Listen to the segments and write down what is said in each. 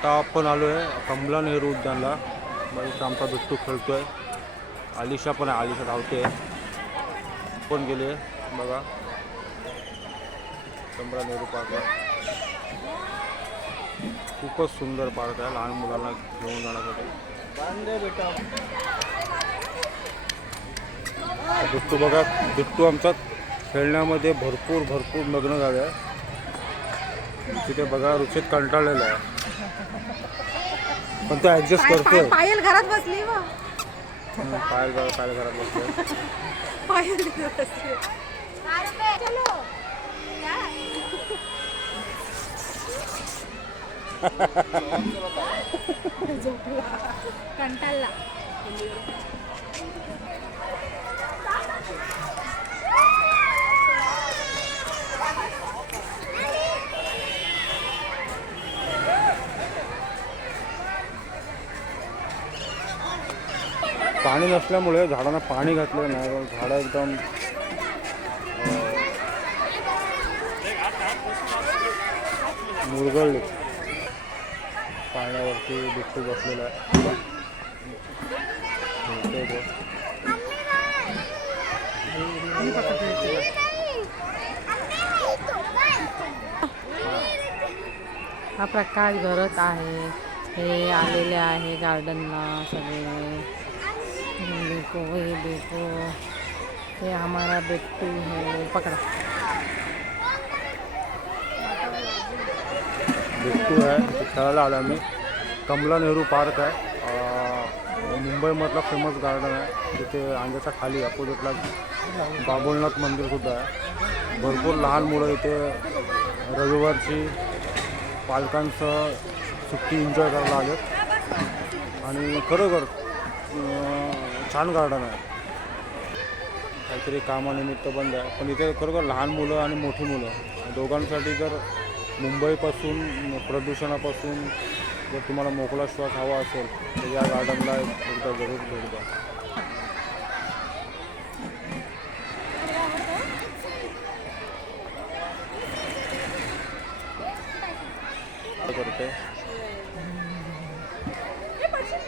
आता आपण आलो आहे कमला नेहरू उद्यानला. बघा आमचा बिट्टू खेळतोय. आलिशा पण आहे, आलिशा धावते. पण गेले बघा कमला नेहरू पार्कला. खूपच सुंदर पार्क आहे लहान मुलांना घेऊन जाण्यासाठी. बिट्टू बघा, बिट्टू आमचा खेळण्यामध्ये भरपूर मग्न झाले आहे. तिथे बघा रुचित कंटाळलेला आहे पण तो ऍडजस्ट करतोय. पायल घरात बसली पायल घरात बसतोय. पायल बसली. कंटाळला. पाणी नसल्यामुळे झाडांना पाणी घातलं नाही. झाडं एकदम मुरगळली. पाण्यावरती बिट्टू बसलेला आहे. हा प्रकाश घरत आहे. हे आलेले आहे गार्डनला सगळे. देखो ये देखो, ये हमारा बिट्टू है. पकड़ा. बिट्टू आहे तिथे खेळायला आलो आम्ही. कमला नेहरू पार्क आहे. मुंबईमधला फेमस गार्डन आहे. तिथे अंड्याच्या खाली अपोजिटला बाबुलनाथ मंदिरसुद्धा आहे. भरपूर लहान मुलं इथे रविवारची पालकांसह सुट्टी एन्जॉय करायला आलेत आणि खरोखर छान गार्डन आहे. काहीतरी कामानिमित्त बंद आहे पण इथे खरोखर लहान मुलं आणि मोठी मुलं दोघांसाठी जर मुंबईपासून प्रदूषणापासून जर तुम्हाला मोकळा श्वास हवा असेल तर या गार्डनला एकदा जरूर भेट द्या. करते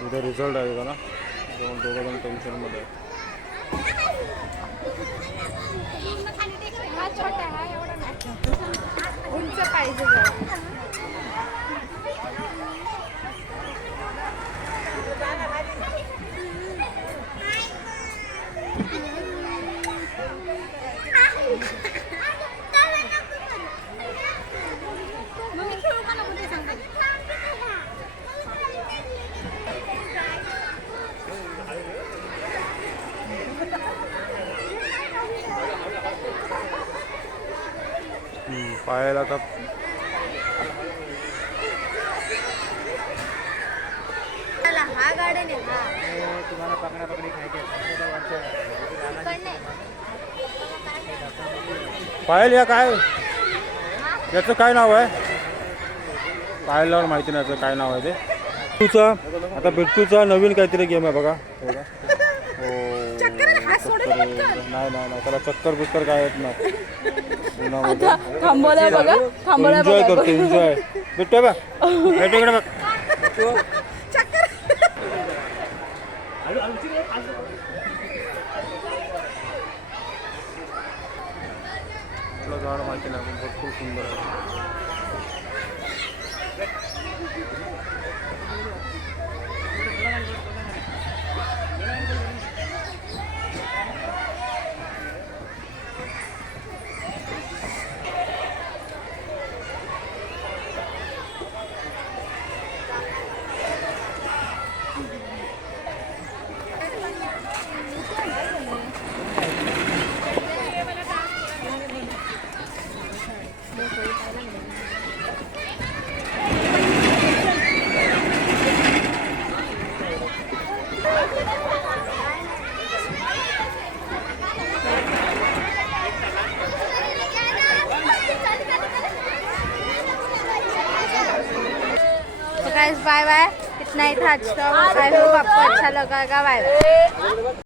उद्या रिझल्ट आहे का ना. दोघं टेन्शनमध्ये आहे. उंच पाहिजे. पायाला आता हा गार्डन आहे. तुम्हाला पकडा पकडी खायची. पायल या काय याचं काय नाव आहे. पायलवर माहिती नाही याचं काय नाव आहे ते. बिट्टूचा आता बिट्टूचा नवीन काहीतरी गेम आहे बघा. नाही त्याला चक्कर बिक्कर काय येत नाही. थांबवलाय बघा. एन्जॉय करतो एन्जॉय. बिट्टू बघ इकडे बघ. आपलं झाड माहिती नाही भरपूर सुंदर आहे. Guys bye bye. इतना ही था आज का. आई होप आपको अच्छा लगा. Bye bye.